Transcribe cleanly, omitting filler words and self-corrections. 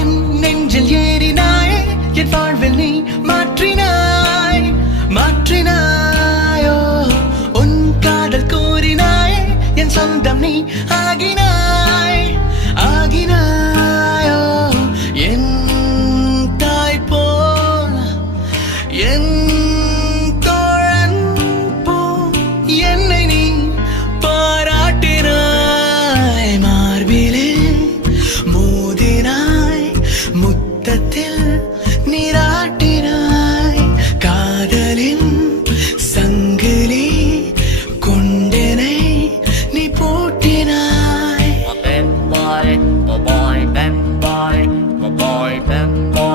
என் நெஞ்சில் ஏறினாய், என் வாழ்வில் நீ மாற்றினாய் மாற்றினாயோ. உன் காதல் கூறினாய், என் சொந்தம் நீ ஆகினாய் ஆகினாயோ. என் தாய் போல் என் தோழன் போல் என்னை நீ பாராட்டினாய். மார்பிலே மோதினாய், முத்தத்தில் நீராட்டினாய். காதலின் சங்கிலி கொண்டனை நீ பூட்டினாய். Bad boy, bad boy, bad boy, bad boy, bad boy.